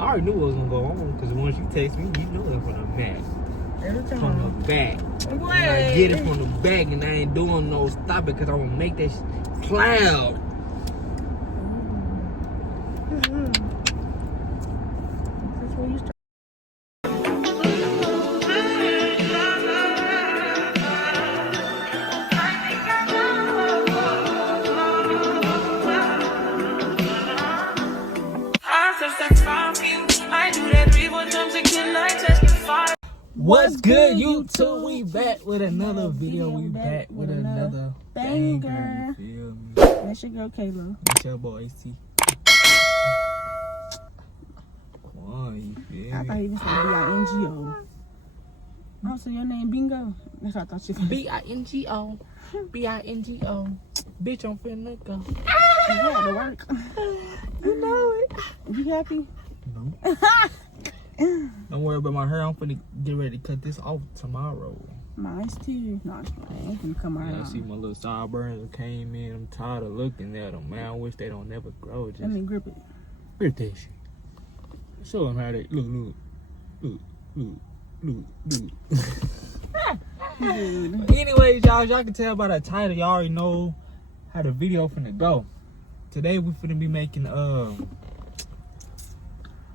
I already knew what was gonna go on because once you text me, you know it from the back. Every time. From the back. What? And I get it from the back and I ain't doing no stop it because I want to make that cloud. That's where you start. What's good, YouTube? We back with another video. We back with another banger. You feel me? That's your girl, Kayla. It's your boy, AC. Come on, you feel I me? thought he was saying B-I-N-G-O. Oh, so your name Bingo? That's what I thought you said. B-I-N-G-O. B-I-N-G-O. Bitch, I'm finna go. You had to work. You know it. You happy? No. Don't worry about my hair. I'm finna get ready to cut this off tomorrow. Mine's too. No, it's fine. It can come Yeah, I around. see my little sideburns that came in. I'm tired of looking at them, man. I wish they don't never grow. Just Let me grip it. grip that shit. Show them how they look. Dude. Anyways, y'all can tell by the title, y'all already know how the video finna go. Today we finna be making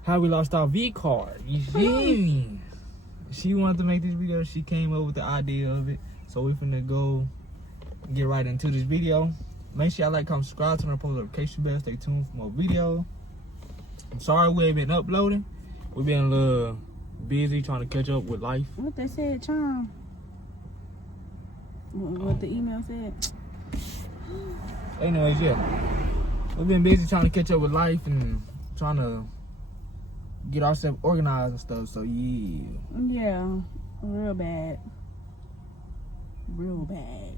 how we lost our V card. You feel me? She wanted to make this video. She came up with the idea of it. So we finna go get right into this video. Make sure y'all like, comment, subscribe, turn on post notification bell. Stay tuned for more video. I'm sorry we ain't been uploading. We've been a little busy trying to catch up with life. What they said, Charm? What the email said? Anyways, yeah. We've been busy trying to catch up with life and trying to get ourselves organized and stuff. So yeah. Yeah. Real bad. Real bad.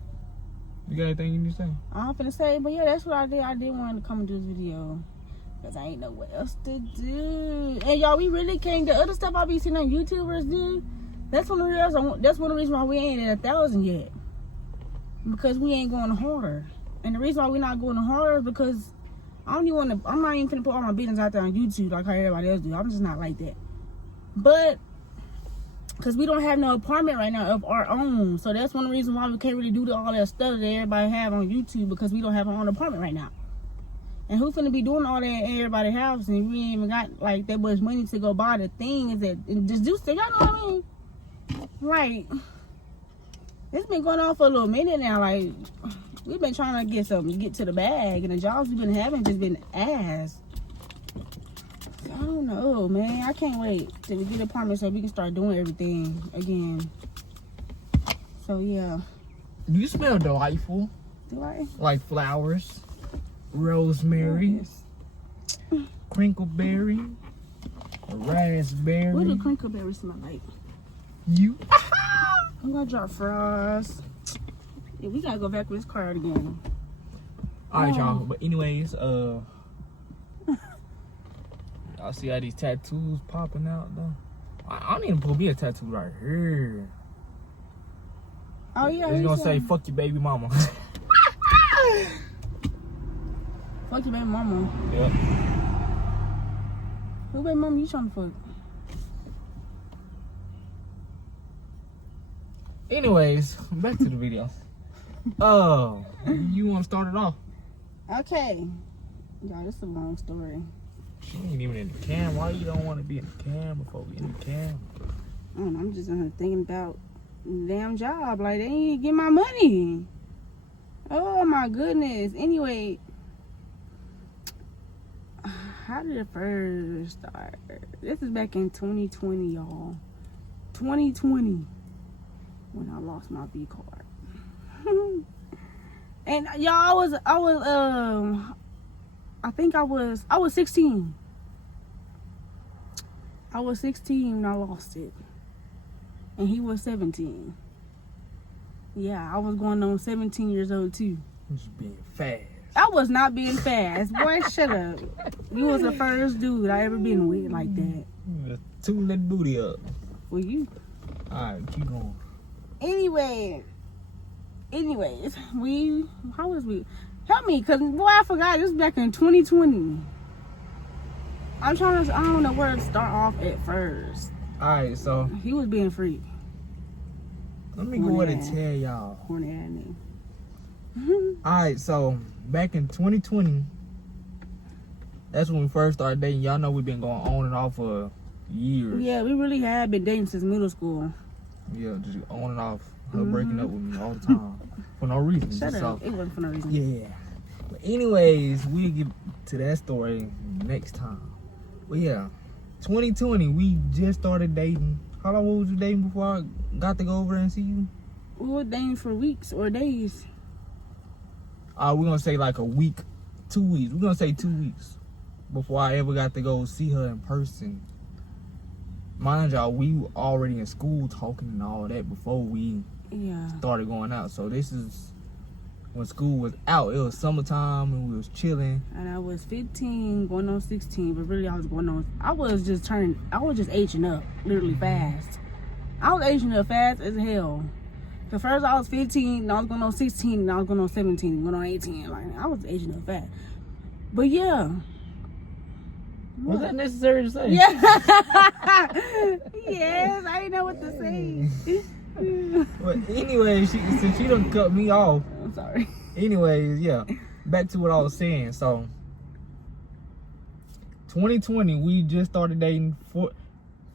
You got anything you need to say? I'm finna say, but yeah, that's what I did. I did want to come and do this video. Because I ain't know what else to do. And y'all, we really can't. The other stuff I be seeing on YouTubers do, that's one of the reasons. That's one of the reasons why we ain't at 1,000 yet. Because we ain't going harder. And the reason why we're not going harder is because I'm not even finna put all my business out there on YouTube like how everybody else do. I'm just not like that. But because we don't have no apartment right now of our own. So that's one of the reasons why we can't really do all that stuff that everybody have on YouTube, because we don't have our own apartment right now. And who finna be doing all that in everybody's house and we ain't even got like that much money to go buy the things that and just do stuff. Y'all know what I mean? Like, it's been going on for a little minute now. Like, we've been trying to get to the bag, and the jobs we've been having just been ass. So, I don't know, man. I can't wait till we get an apartment so we can start doing everything again. So yeah. You smell delightful. Do I? Like flowers, rosemary, Yes. crinkleberry, raspberry. What do crinkleberry smell like? You. I'm gonna drop fries. Yeah, we gotta go back with this card again. Alright, y'all. But anyways, y'all see how these tattoos popping out though? I need to put me a tattoo right here. Oh yeah. It's you gonna say said- "fuck your baby mama." Fuck your baby mama. Yep. Who baby mama you trying to fuck? Anyways, back to the video. Oh, you want to start it off? Okay. Y'all, this is a long story. She ain't even in the cam. Why you don't want to be in the cam before we in the cam? I don't know, I'm just thinking about the damn job. Like, they ain't get my money. Oh my goodness. Anyway, how did it first start? This is back in 2020, y'all. 2020. When I lost my V card. And y'all, I think I was 16. I was 16 when I lost it. And he was 17. Yeah, I was going on 17 years old too. Just being fast. I was not being fast. Boy, shut up. You was the first dude I ever been with like that. Tune that booty up. For you. Alright, keep going. Anyways, how was we? Help me, cause boy, I forgot. This was back in 2020. I don't know where to start off at first. Alright, so He was being free. let me go ahead and tell y'all. Horny ass nigga. Alright, so back in 2020, that's when we first started dating. Y'all know we've been going on and off for years. Yeah, we really have been dating since middle school. Yeah, just on and off. Her breaking up with me all the time for no reason. Shut just up. so- It wasn't for no reason. Yeah. But anyways, we'll get to that story next time. But yeah, 2020, we just started dating. How long was you dating before I got to go over there and see you? We were dating for weeks or days. We're gonna say like a week, 2 weeks. We're gonna say 2 weeks before I ever got to go see her in person. Mind y'all, we were already in school talking and all that before we Yeah. started going out. So this is when school was out. It was summertime and we was chilling. And I was 15, going on 16, but really I was just aging up, literally fast. I was aging up fast as hell. The first I was 15, and I was going on 16, and I was going on 17, going on 18. Like, I was aging up fast. But yeah. Was that necessary to say? Yeah. Yes, I didn't know what to say. But anyway, since she done cut me off. I'm sorry. Anyways, yeah. Back to what I was saying. So 2020, we just started dating for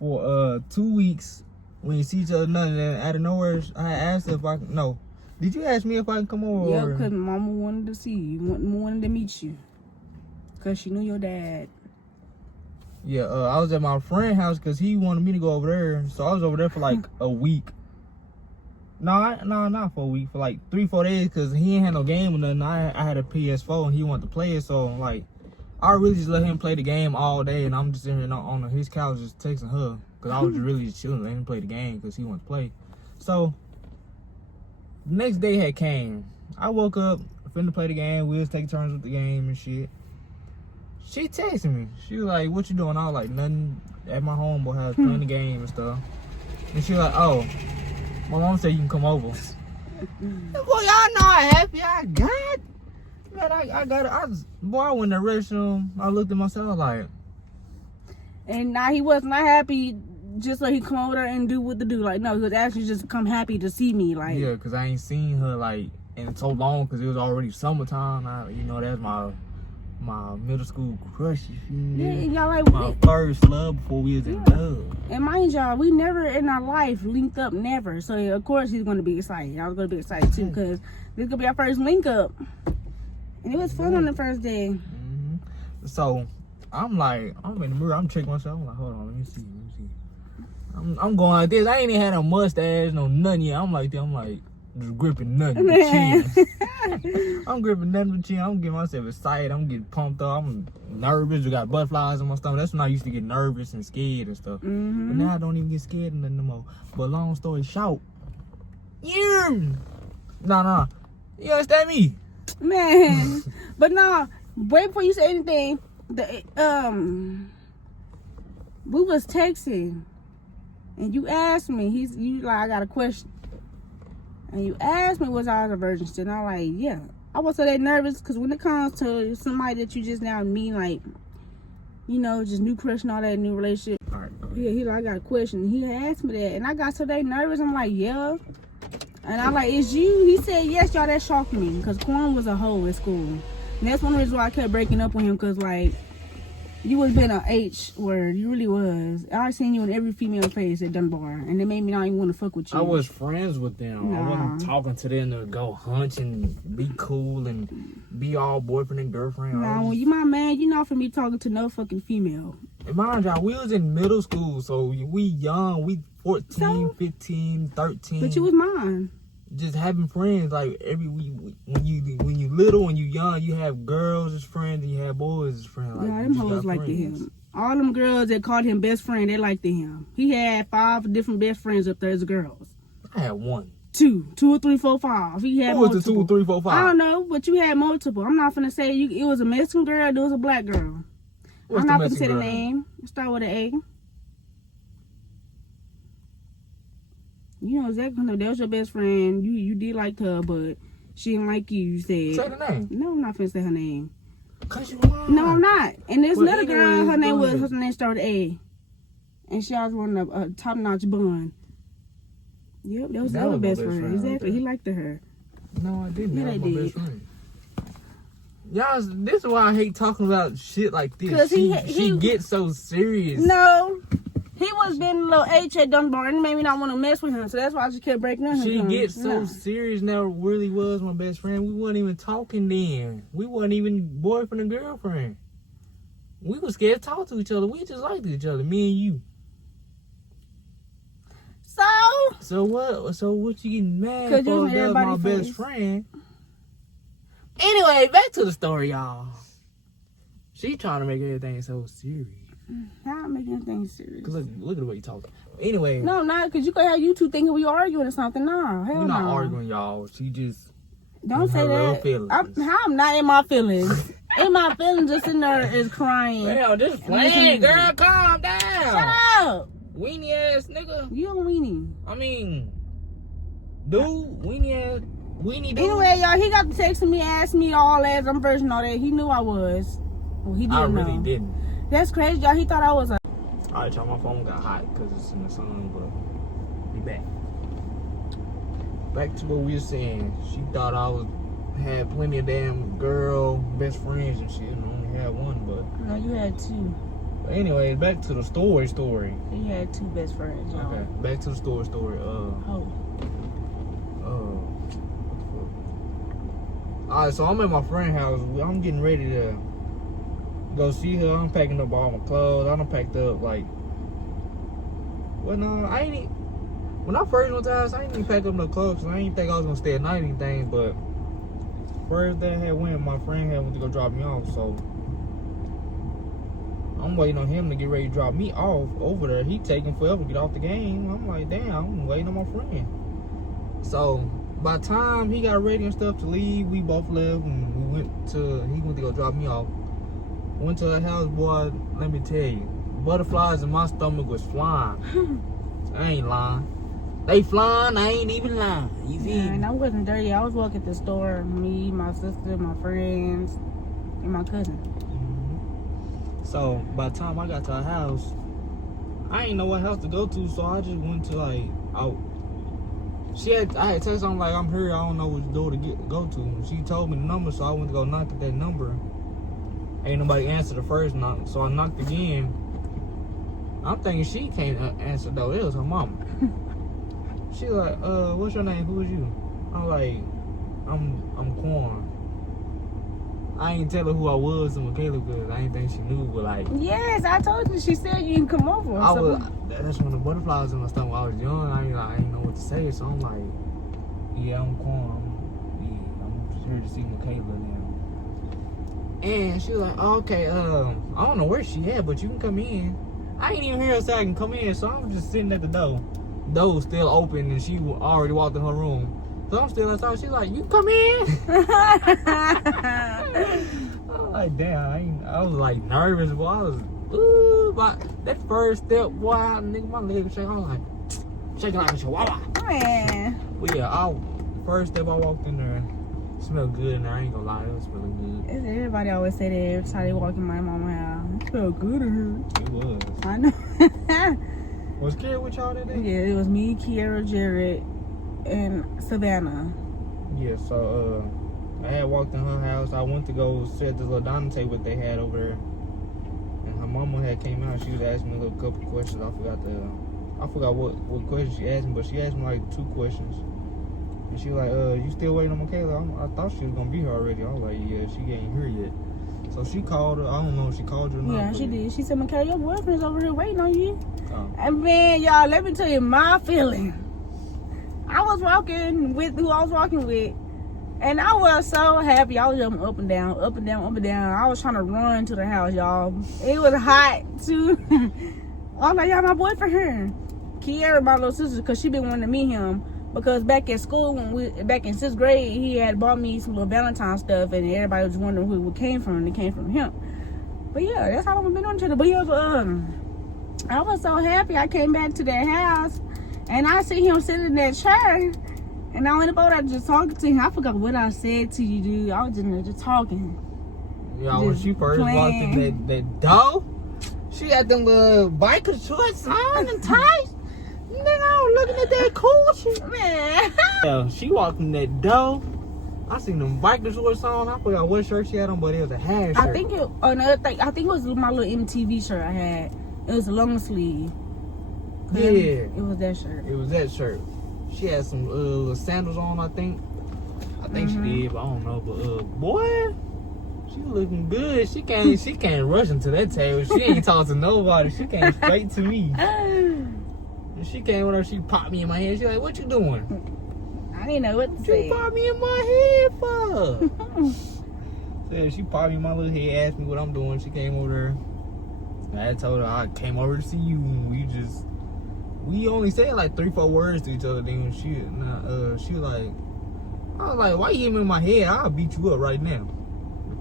2 weeks. We didn't see each other nothing. And out of nowhere, I asked her if I could. No. Did you ask me if I can come over? Yeah, or- because Mama wanted to see you, wanted to meet you. Because she knew your dad. Yeah, I was at my friend's house because he wanted me to go over there. So I was over there for like a week. No, not for a week. For like 3-4 days because he ain't had no game or nothing. I had a PS4 and he wanted to play it. So like, I really just let him play the game all day. And I'm just in here on his couch just texting her. Because I was really just chilling, letting him play the game because he wanted to play. So, the next day had came. I woke up, finna play the game. We was taking turns with the game and shit. She texted me. She was like, what you doing? I was like, nothing. At my homeboy house, playing the game and stuff. And she was like, oh, my mom said you can come over. Boy, y'all know how happy I got. Man, I got it. I went in the restroom. I looked at myself like. And now he was not happy just so he come over there and do what to do. Like, no, he was actually just come happy to see me. Like, yeah, because I ain't seen her like in so long because it was already summertime. That's my middle school crush. You feel me? yeah, and y'all like, My first love before we was in love. and mind y'all, we never in our life linked up, never. So of course he's gonna be excited. I was gonna be excited too because this gonna be our first link up, and it was fun on the first day. Mm-hmm. So I'm in the mirror. I'm checking myself. I'm like, hold on, let me see. I'm going like this. I ain't even had no mustache, no nothing yet. I'm like just gripping nothing but chin. I'm gripping nothing but chin. I'm getting myself excited. I'm getting pumped up. I'm nervous. I got butterflies in my stomach. That's when I used to get nervous and scared and stuff. Mm-hmm. But now I don't even get scared of nothing no more. But long story short, nah. You understand me? Man, but no, wait before you say anything. We was texting, and you asked me. You like, I got a question, and you asked me was I was a virgin still. And I'm like, yeah. I was so that nervous because when it comes to somebody that you just now meet, like, just new crush and all that, new relationship. All right. Yeah, he like, I got a question. He asked me that, and I got so that nervous. I'm like, yeah. And I'm like, it's you? He said, yes, y'all. That shocked me because Quan was a hoe at school. And that's one reason why I kept breaking up with him because, like, you was being an H word. You really was. I seen you in every female face at Dunbar, and it made me not even want to fuck with you. I was friends with them. Nah. I wasn't talking to them to go hunch and be cool and be all boyfriend and girlfriend. Nah, when you my man, you not for me talking to no fucking female. And mind y'all, we was in middle school, so we young. We 14, So? 15, 13. But you was mine. Just having friends like every week. When you little, when you young, you have girls as friends and you have boys as friends. Like, Yeah, you them just hoes got liked friends. him. All them girls that called him best friend, they liked him. He had 5 different best friends up there as girls. I had one. 2 or 3, 4, 5. He had Who was multiple. the 2, 3, 4, 5? I don't know, but you had multiple. I'm not finna say it was a Mexican girl, it was a black girl. What's I'm the not gonna Mexican say the girl name. Start with an A. You know exactly. No, that was your best friend. You did like her, but she didn't like you. You said. Say the name. No, I'm not finna say her name. Cause you lying. No, I'm not. And this But little girl, her name anyways, started A. And she always wanted a top-notch bun. Yep, that was our best friend. Exactly. Right, he liked her. No, I didn't. Yeah, That was they my did. best friend. Y'all, this is why I hate talking about shit like this. 'Cause She he gets so serious. No. He was being a little H at Dunbar and it made me not want to mess with him. So that's why I just kept breaking up. She gets so serious now. Really was my best friend. We wasn't even talking then. We wasn't even boyfriend and girlfriend. We was scared to talk to each other. We just liked each other, me and you. So what? So what you getting mad for? That was my best friend. Anyway, back to the story, y'all. She trying to make everything so serious. How am I making anything serious? Cause look at the way you talking. Anyway. No, not because you could have you two thinking we arguing or something. No, hell We're not no. arguing, y'all. She just don't say that. I'm not in my feelings. In my feelings, just in there is crying. Damn, just playing, girl. Calm down. Shut up. Weenie ass nigga. You don't weenie. I mean, dude, weenie ass. Weenie dude. Anyway, y'all, he got to texting me, asked me all that. I'm virgin, all that. He knew I was. Well, he didn't I really know. didn't. That's crazy, y'all. He thought I was a. Alright, y'all, my phone got hot because it's in the sun, but be back. Back to what we were saying. She thought I had plenty of damn girl best friends and shit. And I only had one, but. No, you had two. But anyway, back to the story. You had two best friends, y'all. Okay, back to the story. Oh. Alright, so I'm at my friend's house. I'm getting ready to go see her. I'm packing up all my clothes. I done packed up like. Well, no, I ain't. When I first went to the house, I ain't even pack up no clothes. Cause I didn't think I was gonna stay at night or anything. But first day I had went, my friend had went to go drop me off. So I'm waiting on him to get ready to drop me off over there. He taking forever to get off the game. I'm like, damn, I'm waiting on my friend. So by the time he got ready and stuff to leave, we both left and he went to go drop me off. Went to the house, boy, let me tell you, butterflies in my stomach was flying. I ain't lying. They flying, I ain't even lying. You feel me? And I wasn't dirty. I was walking at the store, me, my sister, my friends, and my cousin. Mm-hmm. So by the time I got to her house, I ain't know what house to go to, so I just went to like out. I had texted her, like, I'm here, I don't know which door to go to. She told me the number, so I went to go knock at that number. Ain't nobody answered the first knock, so I knocked again. I'm thinking she can't answer though. It was her mama. She like, what's your name? Who is you? I'm like, I'm Quan. I ain't tell her who I was to Michaela because I ain't think she knew, but like. Yes, I told you. She said you can come over. That's when the butterflies in my stomach. I was young. I ain't know what to say, so I'm like, yeah, I'm Quan. I'm here to see Michaela now. And she was like, oh, okay, I don't know where she at, but you can come in. I ain't even hear her say I can come in, so I'm just sitting at the door. Door was still open, and she already walked in her room. So I'm still outside. She's like, you come in? I'm like, damn, I was like nervous, boy. I was, ooh, but that first step, boy, nigga, my leg was shaking. I was like, shaking like a chihuahua. Man. But yeah, first step I walked in there, smelled good in there. I ain't gonna lie, it was smelling good. Everybody always say that every time they walk in my mama's house. It smelled good in It was. her. I know. Was Kiara with y'all that day? Yeah, it was me, Kiara, Jared, and Savannah. Yeah, so I had walked in her house. I went to go sit at the little dining table that they had over there. And her mama had came out. She was asking me a little couple questions. I forgot what questions she asked me, but she asked me like 2 questions. And she was like, you still waiting on Michaela? I thought she was gonna be here already. I was like, yeah, she ain't here yet. So she called her. I don't know if she called you or not. Yeah, she did. She said, Michaela, your boyfriend's over here waiting on you. Oh. And man, y'all, let me tell you my feeling. I was walking with who I was walking with, and I was so happy. I was jumping up and down, up and down, up and down. I was trying to run to the house, y'all. It was hot, too. I was like, y'all, my boyfriend here. Kiara, my little sister, because she been wanting to meet him. Because back at school, back in 6th grade, he had bought me some little Valentine stuff, and everybody was wondering who it came from, and it came from him. But yeah, that's how I've been on each other. But yeah, I was so happy. I came back to that house, and I see him sitting in that chair, and I went up over there just talking to him. I forgot what I said to you, dude. I was in there just talking. Y'all, when she first walked in that door, she had them little biker shorts on and tights. Nigga, I was looking at that coochie. Man. Yeah, she walked in that door. I seen them biker shorts on. I forgot what shirt she had on, but it was a half shirt. I think it was my little MTV shirt I had. It was a long sleeve. Yeah. It was that shirt. It was that shirt. She had some little sandals on, I think. I think she did, but I don't know. But boy, she looking good. She can't rush into that table. She ain't talk to nobody. She came straight to me. And she came with her. She popped me in my head. She like, "What you doing?" I didn't know what to say. You popped me in my head for? So yeah, she popped me in my little head. Asked me what I'm doing. She came over there. I told her I came over to see you. We only said like 3-4 words to each other. Then she was like, I was like, why you hitting me in my head? I'll beat you up right now.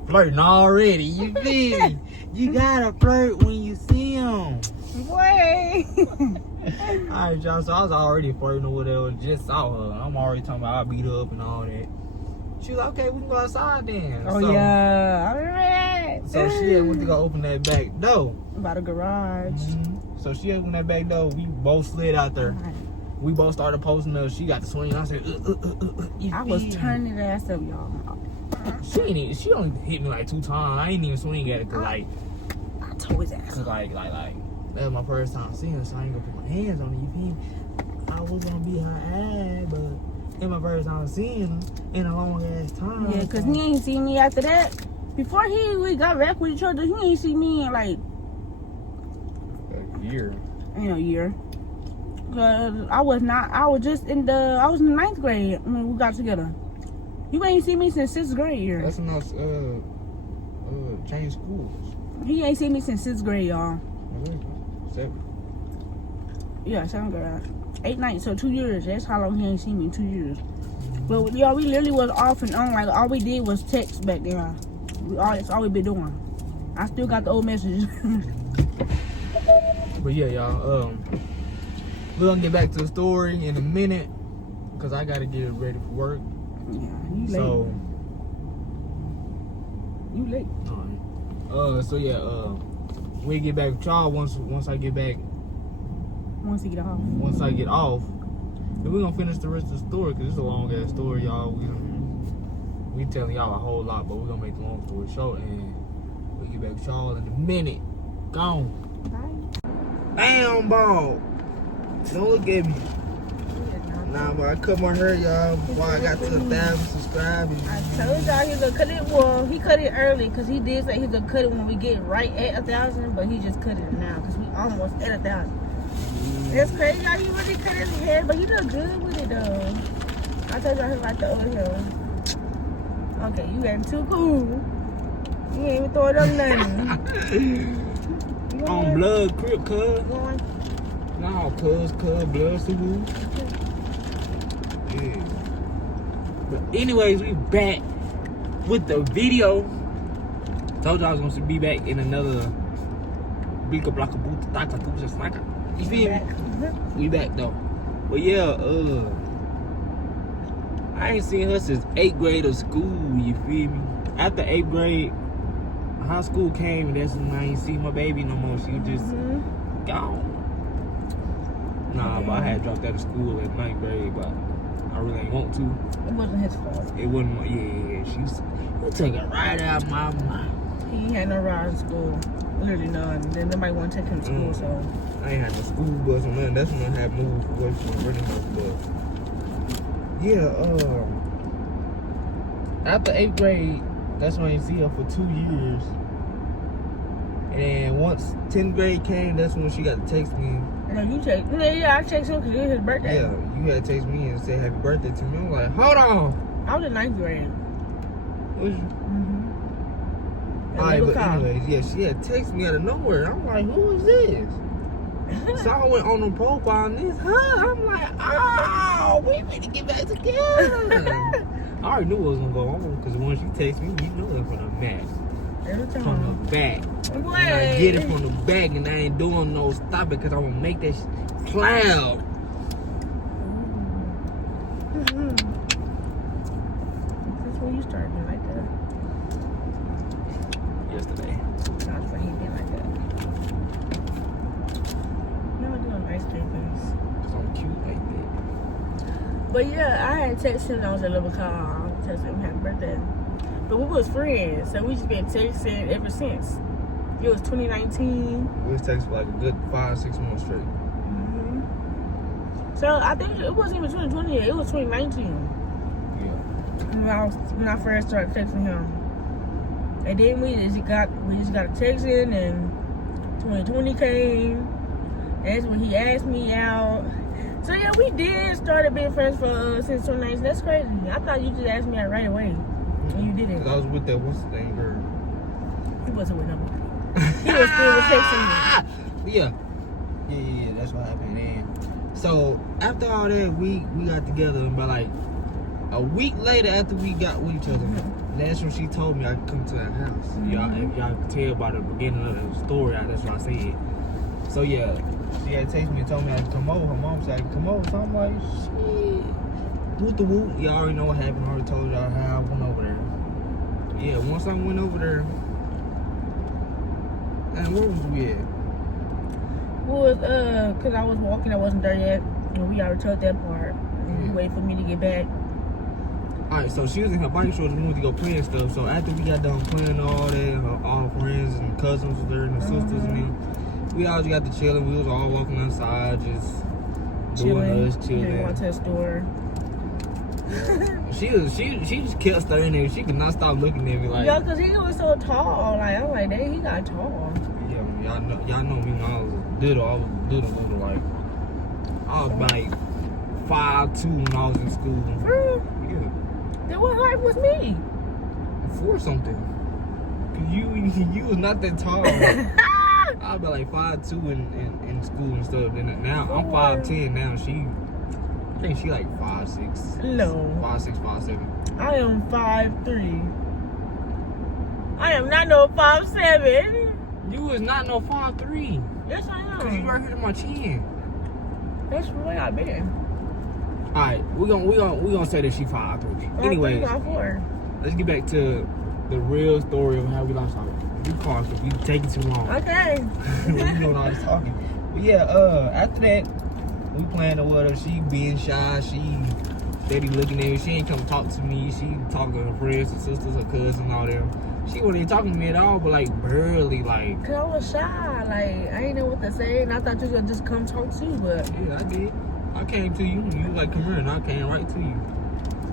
Flirting already, you feel me? You gotta flirt when you see him. Boy. Alright, y'all, so I was already flirting or whatever, just saw her. I'm already talking about I'll beat her up and all that. She was like, okay, we can go outside then. Oh, so, yeah. Alright. So she went to go open that back door. By the garage. So she opened that back door. We both slid out there. We both started posting up. She got the swing. I said, I was turning her ass up, y'all. She only hit me like 2 times. I ain't even swing at it because I told his ass. Cause like that was my first time seeing her, so I ain't gonna put my hands on her. You feel me? I was gonna be her ass, but it's my first time seeing her in a long ass time. Yeah, cause he ain't seen me after that. Before we got back with each other, he ain't seen me in like a year. In a year. Cause I was in the 9th grade when we got together. You ain't seen me since 6th grade year. That's when I was changed schools. He ain't seen me since 6th grade, y'all. 7. Yeah, 7th grade. 8, 9, so 2 years. That's how long he ain't seen me, 2 years. But y'all, we literally was off and on. Like all we did was text back then. That's all we been doing. I still got the old messages. But yeah, y'all. We're gonna get back to the story in a minute because I gotta get it ready for work. Yeah, you late. So you late. Alright. So yeah, we get back with y'all once I get back. Once you get off. Once I get off, and we're gonna finish the rest of the story because it's a long ass story, y'all. We telling y'all a whole lot, but we're gonna make the long story short, and we'll get back with y'all in a minute. Gone. Bye. Bam, ball. Don't look at me. Nah, but I cut my hair, y'all, before I got to 1,000 subscribers. I told y'all he's gonna cut it. Well, he cut it early because he did say he's gonna cut it when we get right at 1,000, but he just cut it now because we almost at 1,000. That's crazy, y'all. He really cut his hair, but he look good with it though. I told y'all he like the old hair. Okay, you getting too cool. You ain't even throwing up nothing. On blood, crip, cuz. No, cuz, blood, super. Yeah. But anyways, we back with the video. Told y'all I was gonna be back in another Bika Blaka Boot Taka Tuja Snaka. You feel me? We back though. But yeah, I ain't seen her since 8th grade of school, you feel me? After 8th grade, high school came and that's when I ain't see my baby no more. She was just gone. Nah, but I had dropped out of school at 9th grade, but I really ain't want to. It wasn't his fault. It wasn't my, she took it right out of my mouth. He ain't had no ride in school. Literally none. Then nobody want to take him to school, so. I ain't had no school bus or nothing. That's when I had moved away from my renting house. But yeah, after 8th grade, that's when I didn't see her for 2 years. And then once 10th grade came, that's when she got to text me. No, you text. Yeah, I texted him because it was his birthday. Yeah, you had to text me and say happy birthday to me. I'm like, hold on. I was in 9th grade. Was you? Alright, but anyways, yeah, she had texted me out of nowhere. I'm like, who is this? So I went on the profile and this her. I'm like, oh, we ready to get back together. I already knew what was gonna go on because when she texted me, you know it from the back. From the back. And I get it from the back and I ain't doing no stop it because I'm gonna make that cloud. That's where you started like that. ice cream place. Cause I'm cute like that. But yeah, I had texted him. I was at Little Car. I texted him happy birthday. But we was friends, so we just been texting ever since. It was 2019. We was texting for like a good 5-6 months straight. So I think it wasn't even 2020 yet. It was 2019. Yeah. When I first started texting him. And then we just got a text in, and 2020 came. That's when he asked me out. So yeah, we did start being friends for since 2019. That's crazy. I thought you just asked me out right away. And you didn't. Cause I was with that what's the name girl. He wasn't with nobody. He was still with texting me. Yeah. That's what happened. And so after all that, we got together, and by like a week later, after we got with each other, that's when she told me I could come to that house. Y'all, if y'all could tell by the beginning of the story, that's what I said. So yeah, she had texted me and told me I could come over. Her mom said I could come over. So I'm like, shit. Whoop the whoop. Y'all already know what happened. I already told y'all how I went over there. Yeah, once I went over there, and where was we at? Was cause I was walking, I wasn't there yet. And we already told that part. And you waited for me to get back. Alright, so she was in her bike shorts and we went to go play and stuff. So after we got done playing all that, all friends and cousins was there and the sisters and them, we all just got to chilling. We was all walking outside, just doing us, chilling. We went to the store. She just kept staring at me. She could not stop looking at me like. Yeah, cause he was so tall. Like I was like, dang, he got tall. Yeah, y'all know me when I was little. Little. Like I was like 5'2" when I was in school. For real? Yeah. Then what height was me? 4 something. You was not that tall. I was like 5'2" in school and stuff. And now I'm 5'10" now. I think she like 5'6". No. 5'6", 5'7". I am 5'3". I am not no 5'7". You was not no 5'3". Yes, I am. Cause you right here to my chin. That's the way I've been. All right, we gonna say that she 5'3". Anyways, 5'4". let's get back to the real story of how we lost our. You call because you taking too long. Okay. We doing all this talking. But yeah, after that, we playing or whatever. She being shy. She steady looking at me. She ain't come talk to me. She talking to her friends, her sisters, her cousins, and all them. She wasn't even talking to me at all, but like barely, like. Cause I was shy. Like I didn't know what to say, and I thought you was gonna just come talk to you, but. Yeah, I did. I came to you, and you was like, come here, and I came right to you.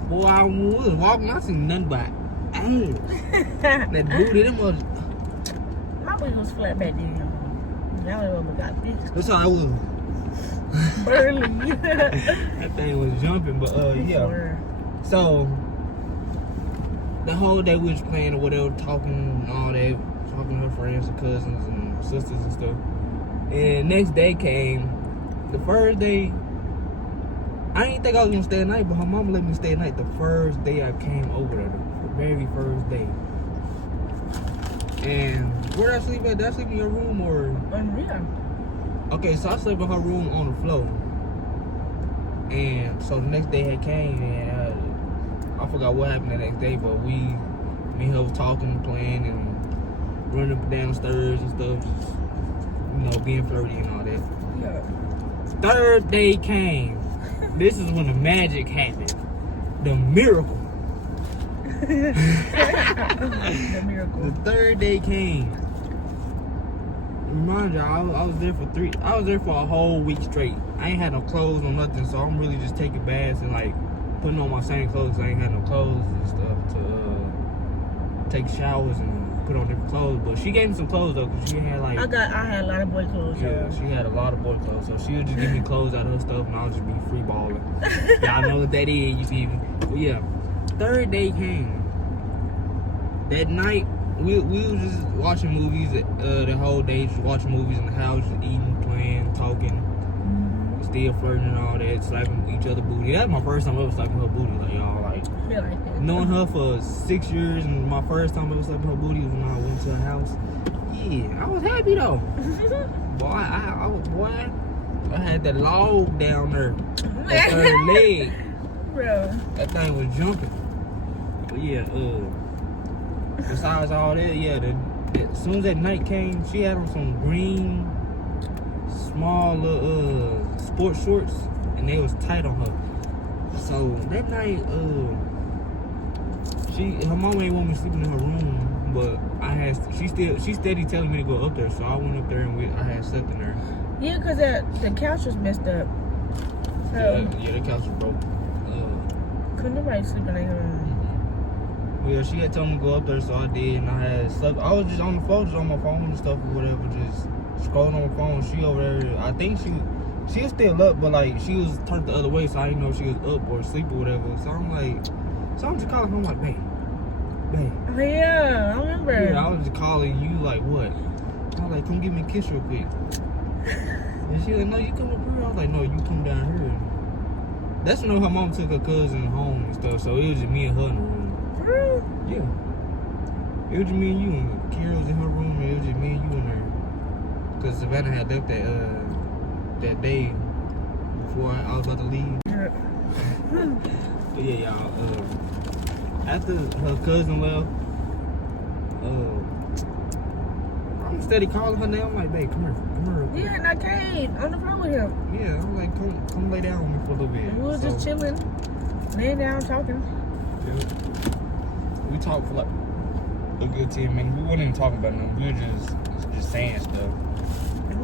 Boy, I was walking, I seen nothing but ass. That booty, them was. My booty was flat back then. Now it almost got fixed. That's how I was. Burly. That thing was jumping, but yeah. Sure. So the whole day we was playing or whatever, talking and all that, talking to her friends and cousins and sisters and stuff. And next day came. The first day, I didn't think I was gonna stay at night, but her mama let me stay at night the first day I came over there, the very first day. And where did I sleep at? Did I sleep in your room or? Yeah. Okay, so I slept in her room on the floor. And so the next day had came and I forgot what happened the next day, but me and her was talking, playing, and running up and down the stairs and stuff, just, you know, being flirty and all that. Yeah. Third day came. This is when the magic happened. The miracle. The miracle. The third day came. Remind y'all, I was there for a whole week straight. I ain't had no clothes or nothing, so I'm really just taking baths and like putting on my same clothes. I ain't had no clothes and stuff to take showers and put on different clothes. But she gave me some clothes though, cause she had like I had a lot of boy clothes. yeah, she had a lot of boy clothes, so she would just give me clothes out of her stuff, and I'll just be free balling. Y'all know what that is, you see me? But yeah, third day came. That night, we was just watching movies the whole day, just watching movies in the house, just eating, playing, talking, still flirting and all that, slapping each other booty. That's my first time ever slapping her booty, like y'all, like. Feel like that. Knowing her for 6 years, and my first time ever slapping her booty was when I went to her house. Yeah, I was happy though. Boy, I had that log down there, that third leg. Bro. That thing was jumping. But yeah, besides all that, yeah, as soon as that night came, she had on some green small little sports shorts, and they was tight on her. So that night, her mom ain't want me sleeping in her room, but she steady telling me to go up there, so I went up there and I had slept in there. Yeah, cause the couch was messed up. So Yeah, the couch was broke. Couldn't nobody sleep in their room. Yeah, she had told me to go up there, so I did, and I had slept. I was just on the phone, just on my phone and stuff or whatever, just scrolling on my phone. She over there, I think she was still up, but like she was turned the other way, so I didn't know if she was up or asleep or whatever. So I'm just calling her. I'm like, babe. Oh yeah, I remember. Yeah, I was just calling you like, what? I was like, come give me a kiss real quick. And she was like, no, you come up here. I was like, no, you come down here. That's when her mom took her cousin home and stuff, so it was just me and her in the room. Yeah. It was just me and you. Kira was in her room, and it was just me and you in there. Because Savannah had left that day before I was about to leave. But yeah, y'all. After her cousin left, I'm steady calling her now. I'm like, babe, come here real quick. Yeah, and I came on the phone with him. Yeah, I'm like, come lay down with me for a little bit. And we was just chilling, laying down, talking. Yeah. We talked for like a good 10 minutes. We wasn't even talking about nothing. We were just saying stuff.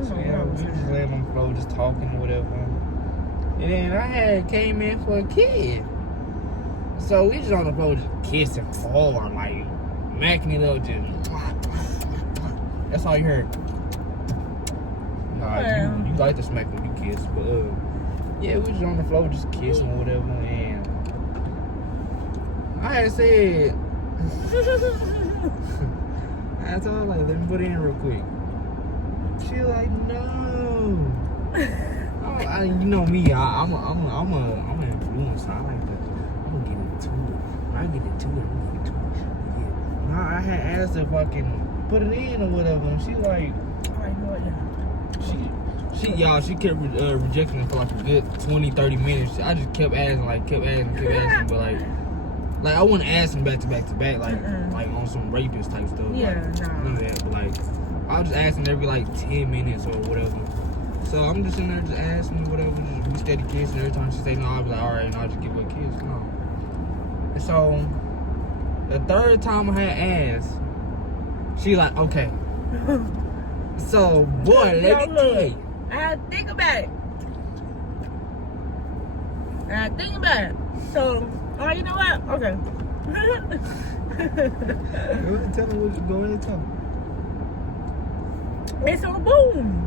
So yeah, we were just laying on the floor, just talking or whatever. And then I had came in for a kid. So we just on the floor just kissing hard, like macking it up, just. That's all you heard. Nah, you like to smack when you kiss, but yeah, we just on the floor just kissing or whatever, and I had said, I told her like, let me put it in real quick. She was like, no. You know me, I'm an influencer. I like to, I'm gonna get into it. When I get into it, I'm gonna get into it. Yeah. Now I had asked her if I can put it in or whatever, and she like, she kept rejecting it for like a good 20-30 minutes. I just kept asking, but like I wouldn't ask him back to back, like on some rapist type stuff. Yeah, like, nah. None of that, but like I was just asking every like 10 minutes or whatever. So I'm just in there just asking whatever, just we steady kissing. Every time she say no, I'll be like, all right, and I'll just give her a kiss. No. And so the third time I had asked, she like, okay. So boy, let me tell you. I had to think about it. So, oh, you know what? Okay. Tell me what you go ahead and tell me. It's on boom.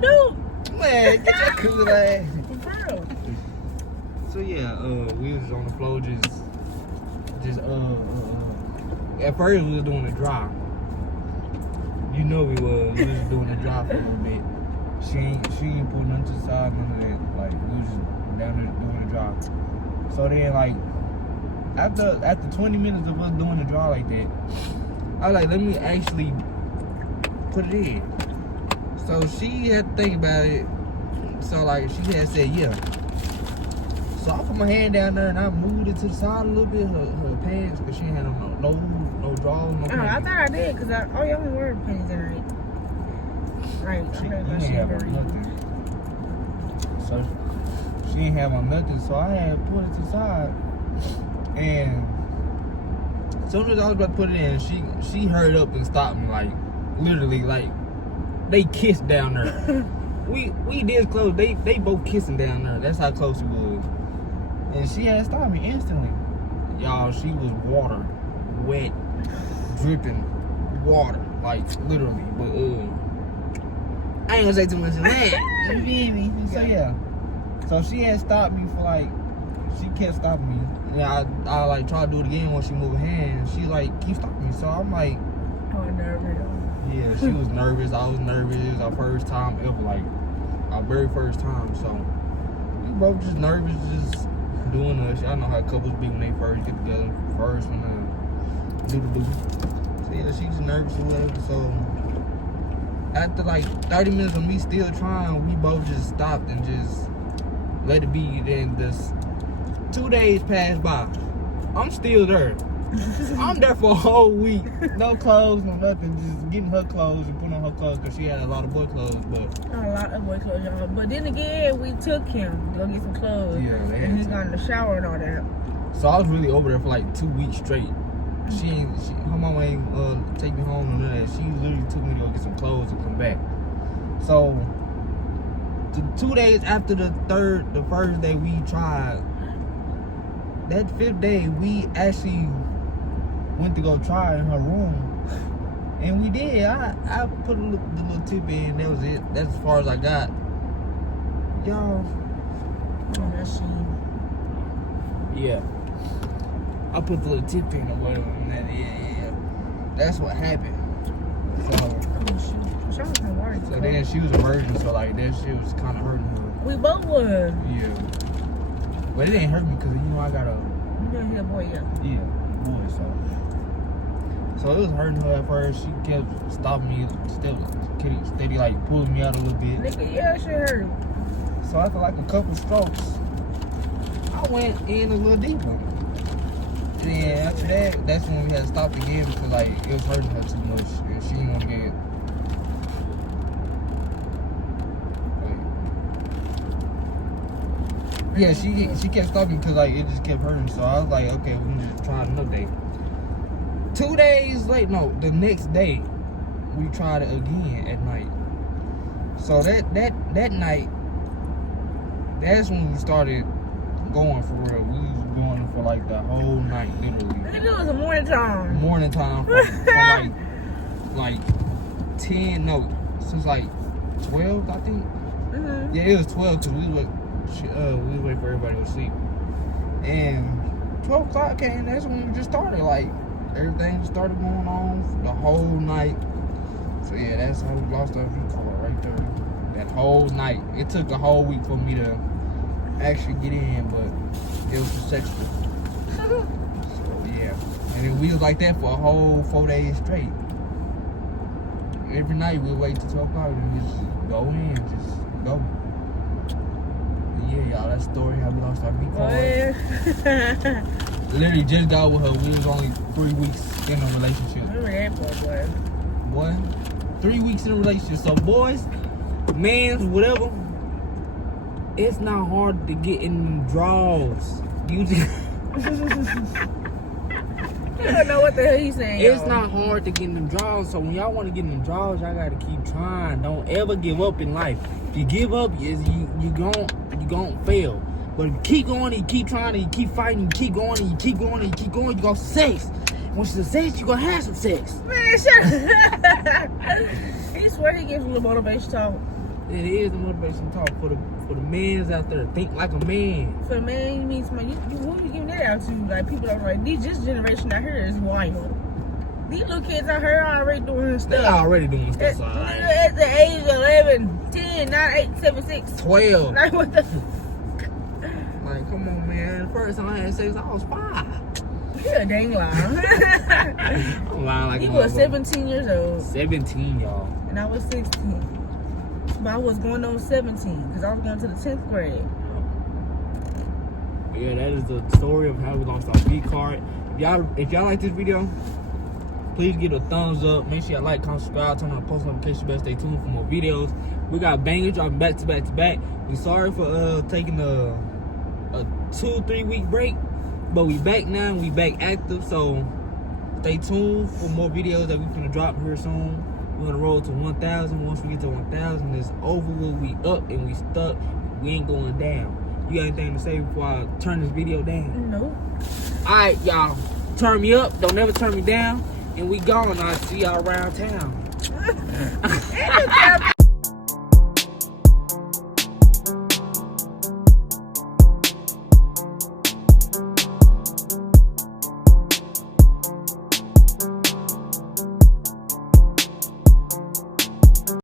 Do. Man, get your cool ass. For real. So yeah, we was on the floor just at first we was doing a drive. You know we was doing a drive for a little bit. She ain't put nothing to the side, none of that. Like we was just down there doing a drive. So then like after 20 minutes of us doing the drive like that, I was like, let me actually put it in. So she had to think about it. So like she had said yeah. So I put my hand down there and I moved it to the side a little bit, her pants, because she ain't had no drawers, no I panties. thought I did, because y'all been wearing panties in her. Right, She ain't have on nothing. So she ain't have on nothing, so I had put it to the side. And as soon as I was about to put it in, she hurried up and stopped me, like, literally, like, they kissed down there. we this close, they both kissing down there. That's how close we was. And she had stopped me instantly. Y'all, she was water, wet, dripping water, like literally. But I ain't gonna say too much of that. You feel me? So yeah. So she had stopped me for like, she kept stopping me. And I like tried to do it again when she moved her hand. She like keep stopping me. So I'm like, oh, nervous. yeah, she was nervous. I was nervous. It was our first time ever, like our very first time. So we both just nervous, just doing us. Y'all know how couples be when they first get together, first when they do the boo. So yeah, she's nervous or whatever. So after like 30 minutes of me still trying, we both just stopped and just let it be. Then this 2 days passed by. I'm still there. I'm there for a whole week. No clothes, no nothing. Just getting her clothes and putting on her clothes because she had a lot of boy clothes. But A lot of boy clothes, y'all. But then again, we took him to go get some clothes. Yeah, and he got in the shower and all that. So I was really over there for like 2 weeks straight. Her mama ain't take me home or none of that. She literally took me to go get some clothes and come back. So the 2 days after the first day we tried, that 5th day we actually went to go try in her room, and we did. I put the little tip in. That was it. That's as far as I got, y'all. Oh, that's shame. Yeah. I put the little tip in or whatever, and that, yeah. That's what happened. So, Oh, shoot. She was kind of worried. so then she was a virgin, so like that shit was kind of hurting her. We both were. Yeah. But it didn't hurt me because, you know, I got a... You know, yeah, boy, yeah. Yeah, boy, so it was hurting her at first. She kept stopping me, steady like pulling me out a little bit. Nigga, yeah, shit hurt. So after like a couple strokes, I went in a little deeper. And then after that, that's when we had to stop again because like it was hurting her too much and she didn't want to get. Yeah, she kept stopping because like it just kept hurting. So I was like, okay, we can just try another day. 2 days late, no, the next day, we tried it again at night. So that night, that's when we started going for real. We was going for like the whole night, literally. It was a morning time. Morning time from like 10, no, since like 12, I think. Mm-hmm. Yeah, it was 12 because we was waiting for everybody to sleep. And 12 o'clock came, that's when we just started. Like, everything started going on for the whole night. So yeah, that's how we lost our V-card right there. That whole night. It took a whole week for me to actually get in, but it was successful. So yeah. And then we was like that for a whole 4 days straight. Every night we'd wait till 12 o'clock and just go in, just go. Yeah, y'all, that story how we lost our V-card. Literally just got with her. We was only 3 weeks in a relationship. Remember that boy. Boy, 3 weeks in a relationship. So boys, mans, whatever, it's not hard to get in draws. You just I don't know what the hell he's saying. it's y'all. not hard to get in the draws. So when y'all want to get in the draws, y'all gotta keep trying. Don't ever give up in life. If you give up, you gon' fail. But if you keep going and you keep trying and you keep fighting, you keep going and you keep going and you keep going, you got sex. Once you sex, you gonna have some sex. Man, shut up. He swear he gives a little motivation talk. It is a motivation talk for the mans out there. Think like a man. For a man, you mean somebody, who you giving that out to? Like, people are like, this generation out here is wild. These little kids out here are already doing stuff. They already doing stuff. At the age of 11, 10, 9, 8, 7, 6. 12. Like, what the? Like, come on, man. The first time I had sex, I was 5. You're a dang lie. I'm lying like He a was motherfucker. 17 years old. 17, y'all. And I was 16. But I was going on 17 because I was going to the 10th grade. Yeah, that is the story of how we lost our V-card. If y'all like this video, please give it a thumbs up. Make sure y'all like, comment, subscribe, turn on the post notification bell. Stay tuned for more videos. We got bangers dropping back to back to back. We sorry for taking a 2-3 week break, but we back now and we back active. So stay tuned for more videos that we're gonna drop here soon. We're gonna roll to 1,000. Once we get to 1,000, it's over with. We up and we stuck. We ain't going down. You got anything to say before I turn this video down? Nope. Alright, y'all. Turn me up. Don't never turn me down. And we gone. I'll see y'all around town.